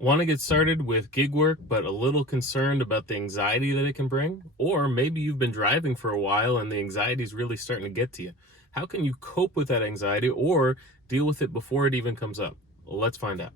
Want to get started with gig work, but a little concerned about the anxiety that it can bring? Or maybe you've been driving for a while and the anxiety is really starting to get to you. How can you cope with that anxiety or deal with it before it even comes up? Well, let's find out.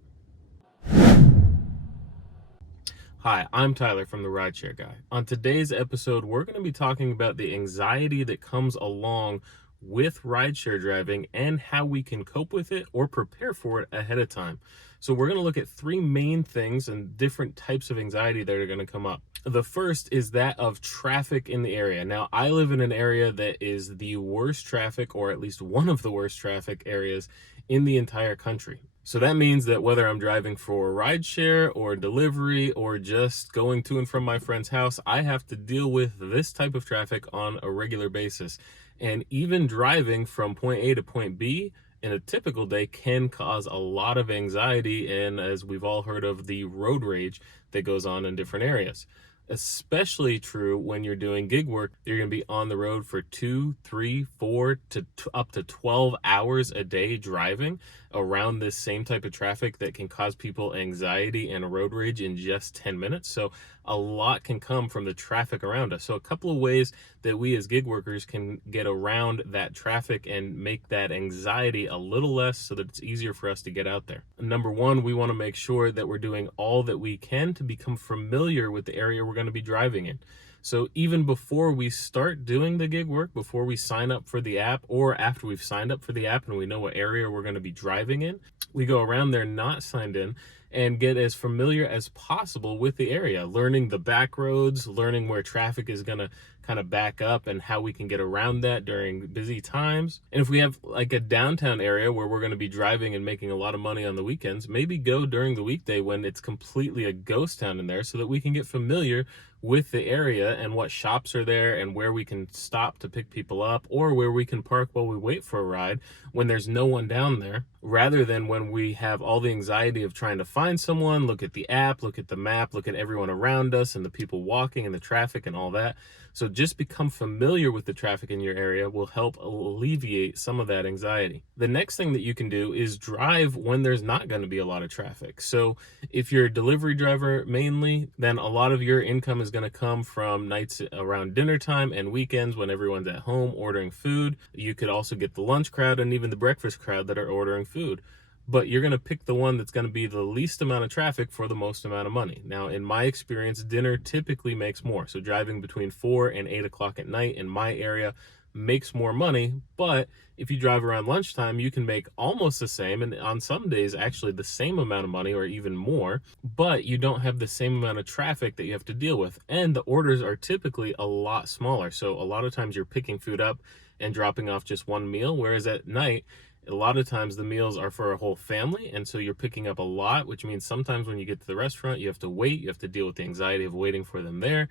Hi, I'm Tyler from the RideShare Guy. On today's episode, we're going to be talking about the anxiety that comes along with rideshare driving and how we can cope with it or prepare for it ahead of time. So we're going to look at three main things and different types of anxiety that are going to come up. The first is that of traffic in the area. Now, I live in an area that is the worst traffic, or at least one of the worst traffic areas in the entire country. So that means that whether I'm driving for rideshare or delivery or just going to and from my friend's house, I have to deal with this type of traffic on a regular basis. And even driving from point A to point B in a typical day can cause a lot of anxiety, and as we've all heard of, the road rage that goes on in different areas. Especially true when you're doing gig work. You're going to be on the road for 2, 3, 4 to up to 12 hours a day driving around this same type of traffic that can cause people anxiety and road rage in just 10 minutes. So a lot can come from the traffic around us. So a couple of ways that we as gig workers can get around that traffic and make that anxiety a little less so that it's easier for us to get out there. Number one, we want to make sure that we're doing all that we can to become familiar with the area we're going to be driving in. So even before we start doing the gig work, before we sign up for the app, or after we've signed up for the app and we know what area we're going to be driving in, we go around there not signed in and get as familiar as possible with the area, learning the back roads, learning where traffic is going to kind of back up and how we can get around that during busy times. And if we have like a downtown area where we're going to be driving and making a lot of money on the weekends, maybe go during the weekday when it's completely a ghost town in there so that we can get familiar with the area and what shops are there and where we can stop to pick people up or where we can park while we wait for a ride when there's no one down there, rather than when we have all the anxiety of trying to find someone, look at the app, look at the map, look at everyone around us and the people walking and the traffic and all that. So just become familiar with the traffic in your area will help alleviate some of that anxiety. The next thing that you can do is drive when there's not going to be a lot of traffic. So if you're a delivery driver mainly, then a lot of your income is going to come from nights around dinner time and weekends when everyone's at home ordering food. You could also get the lunch crowd and even the breakfast crowd that are ordering food. But you're going to pick the one that's going to be the least amount of traffic for the most amount of money. Now, in my experience, dinner typically makes more. So driving between 4 and 8 o'clock at night in my area makes more money. But if you drive around lunchtime, you can make almost the same, and on some days actually the same amount of money or even more, but you don't have the same amount of traffic that you have to deal with. And the orders are typically a lot smaller. So a lot of times you're picking food up and dropping off just one meal, whereas at night, a lot of times the meals are for a whole family, and so you're picking up a lot, which means sometimes when you get to the restaurant, you have to wait, you have to deal with the anxiety of waiting for them there.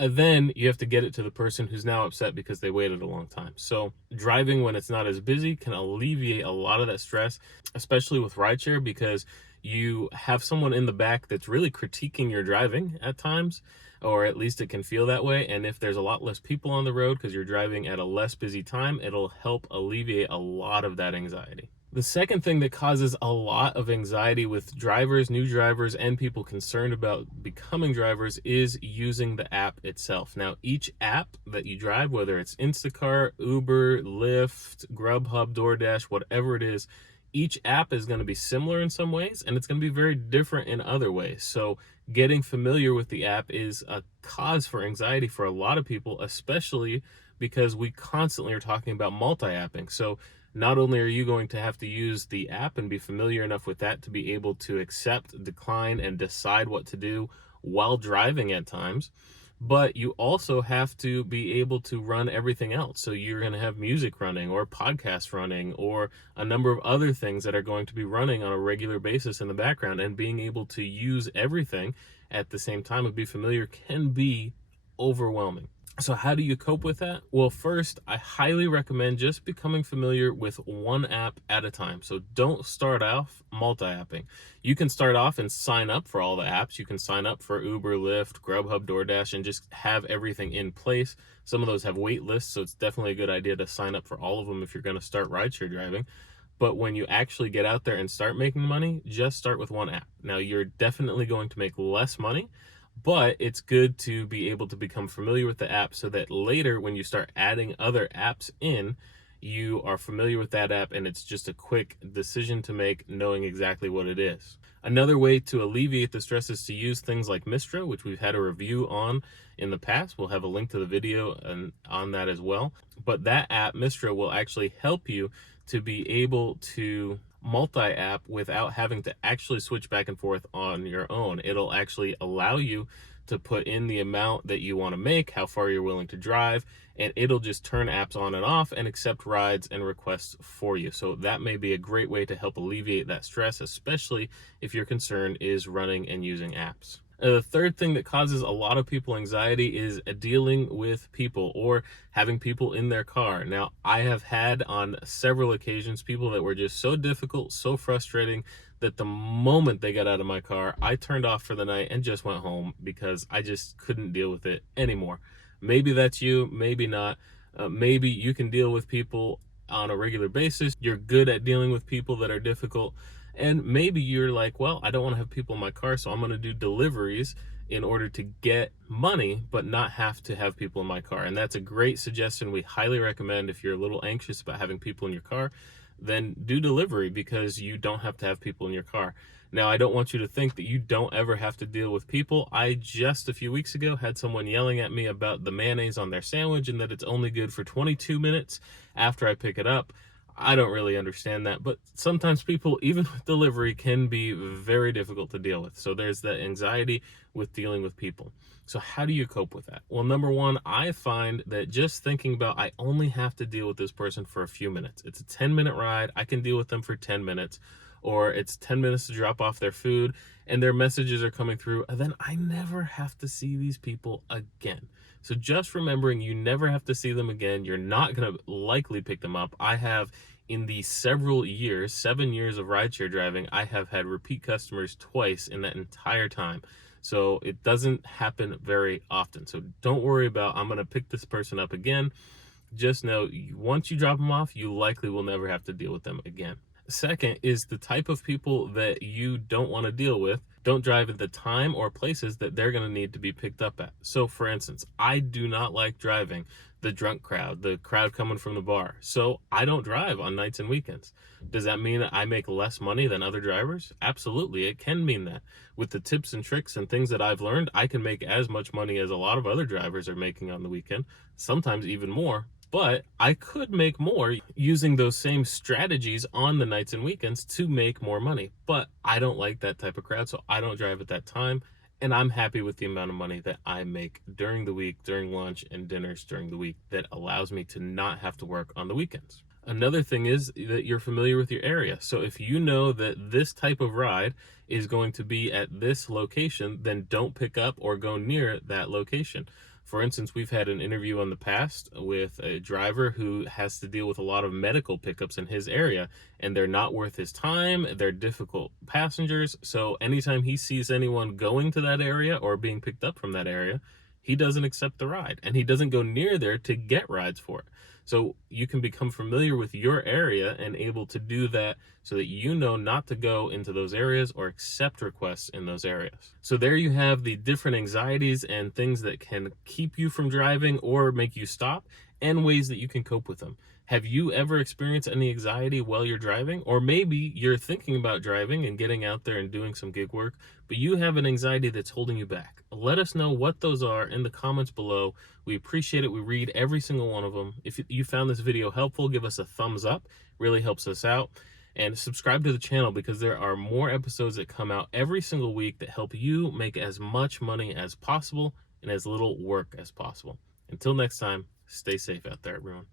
And then you have to get it to the person who's now upset because they waited a long time. So driving when it's not as busy can alleviate a lot of that stress, especially with rideshare, because you have someone in the back that's really critiquing your driving at times, or at least it can feel that way. And if there's a lot less people on the road because you're driving at a less busy time, it'll help alleviate a lot of that anxiety. The second thing that causes a lot of anxiety with drivers, new drivers, and people concerned about becoming drivers is using the app itself. Now, each app that you drive, whether it's Instacart, Uber, Lyft, Grubhub, DoorDash, whatever it is, each app is going to be similar in some ways, and it's going to be very different in other ways. So getting familiar with the app is a cause for anxiety for a lot of people, especially because we constantly are talking about multi-apping. So not only are you going to have to use the app and be familiar enough with that to be able to accept, decline, and decide what to do while driving at times, but you also have to be able to run everything else. So you're going to have music running or podcasts running or a number of other things that are going to be running on a regular basis in the background, and being able to use everything at the same time and be familiar can be overwhelming. So how do you cope with that? Well, first, I highly recommend just becoming familiar with one app at a time. So don't start off multi-apping. You can start off and sign up for all the apps. You can sign up for Uber, Lyft, Grubhub, DoorDash, and just have everything in place. Some of those have wait lists, so it's definitely a good idea to sign up for all of them if you're going to start rideshare driving. But when you actually get out there and start making money, just start with one app. Now, you're definitely going to make less money, but it's good to be able to become familiar with the app so that later when you start adding other apps in, you are familiar with that app and it's just a quick decision to make, knowing exactly what it is. Another way to alleviate the stress is to use things like Mistral, which we've had a review on in the past. We'll have a link to the video on that as well. But that app, Mistral, will actually help you to be able to multi-app without having to actually switch back and forth on your own. It'll actually allow you to put in the amount that you want to make, how far you're willing to drive, and it'll just turn apps on and off and accept rides and requests for you. So that may be a great way to help alleviate that stress, especially if your concern is running and using apps. The third thing that causes a lot of people anxiety is dealing with people or having people in their car. Now, I have had on several occasions people that were just so difficult, so frustrating, that the moment they got out of my car, I turned off for the night and just went home because I just couldn't deal with it anymore. Maybe that's you, maybe not. Maybe you can deal with people on a regular basis. You're good at dealing with people that are difficult. And maybe you're like, well, I don't want to have people in my car, so I'm going to do deliveries in order to get money, but not have to have people in my car. And that's a great suggestion. We highly recommend, if you're a little anxious about having people in your car, then do delivery because you don't have to have people in your car. Now, I don't want you to think that you don't ever have to deal with people. I just a few weeks ago had someone yelling at me about the mayonnaise on their sandwich and that it's only good for 22 minutes after I pick it up. I don't really understand that, but sometimes people, even with delivery, can be very difficult to deal with. So there's that anxiety with dealing with people. So how do you cope with that? Well, number one, I find that just thinking about, I only have to deal with this person for a few minutes. It's a 10-minute ride. I can deal with them for 10 minutes, or it's 10 minutes to drop off their food and their messages are coming through, and then I never have to see these people again. So just remembering you never have to see them again. You're not going to likely pick them up. I have, in the several years, 7 years of rideshare driving, I have had repeat customers twice in that entire time. So it doesn't happen very often. So don't worry about, I'm going to pick this person up again. Just know, once you drop them off, you likely will never have to deal with them again. Second is the type of people that you don't want to deal with. Don't drive at the time or places that they're going to need to be picked up at. So for instance, I do not like driving the drunk crowd, the crowd coming from the bar. So I don't drive on nights and weekends. Does that mean I make less money than other drivers? Absolutely, it can mean that. With the tips and tricks and things that I've learned, I can make as much money as a lot of other drivers are making on the weekend, sometimes even more. But I could make more using those same strategies on the nights and weekends to make more money. But I don't like that type of crowd, so I don't drive at that time. And I'm happy with the amount of money that I make during the week, during lunch and dinners during the week, that allows me to not have to work on the weekends. Another thing is that you're familiar with your area. So if you know that this type of ride is going to be at this location, then don't pick up or go near that location. For instance, we've had an interview in the past with a driver who has to deal with a lot of medical pickups in his area, and they're not worth his time. They're difficult passengers. So anytime he sees anyone going to that area or being picked up from that area, he doesn't accept the ride, and he doesn't go near there to get rides for it. So you can become familiar with your area and able to do that so that you know not to go into those areas or accept requests in those areas. So there you have the different anxieties and things that can keep you from driving or make you stop, and ways that you can cope with them. Have you ever experienced any anxiety while you're driving? Or maybe you're thinking about driving and getting out there and doing some gig work, but you have an anxiety that's holding you back. Let us know what those are in the comments below. We appreciate it. We read every single one of them. If you found this video helpful, give us a thumbs up. It really helps us out. And subscribe to the channel, because there are more episodes that come out every single week that help you make as much money as possible and as little work as possible. Until next time, stay safe out there, everyone.